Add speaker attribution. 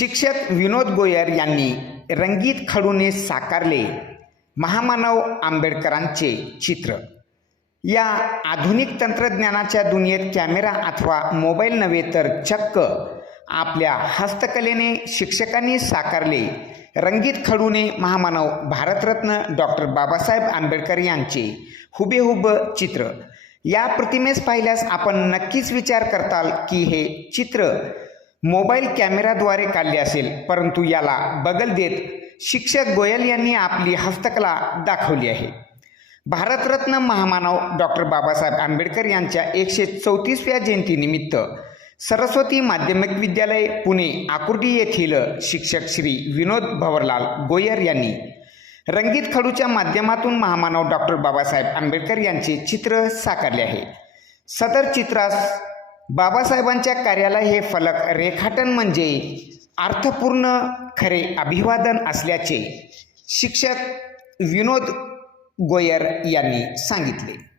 Speaker 1: शिक्षक विनोद गोयर यांनी रंगीत खडूने साकारले महामानव आंबेडकरांचे चित्र. या आधुनिक तंत्रज्ञानाच्या दुनियेत कॅमेरा अथवा मोबाईल नव्हे तर चक्क आपल्या हस्तकलेने शिक्षकांनी साकारले रंगीत खडूने महामानव भारतरत्न डॉक्टर बाबासाहेब आंबेडकर यांचे हुबेहुब चित्र. या प्रतिमेस पाहिल्यास आपण नक्कीच विचार करताल की हे चित्र मोबाईल कॅमेराद्वारे काढले असेल परंतु याला बगल देत शिक्षक गोयल यांनी आपली हस्तकला दाखवली आहे. भारतरत्न महामानव डॉक्टर बाबासाहेब आंबेडकर यांच्या एकशे चौतीसव्या जयंतीनिमित्त सरस्वती माध्यमिक विद्यालय पुणे आकुर्डी येथील शिक्षक श्री विनोद भवरलाल गोयर यांनी रंगीत खडूच्या माध्यमातून महामानव डॉक्टर बाबासाहेब आंबेडकर यांचे चित्र साकारले आहे. सदर चित्रास बाबासाहेबांच्या कार्याला हे फलक रेखाटन म्हणजे अर्थपूर्ण खरे अभिवादन असल्याचे शिक्षक विनोद गोयर यांनी सांगितले.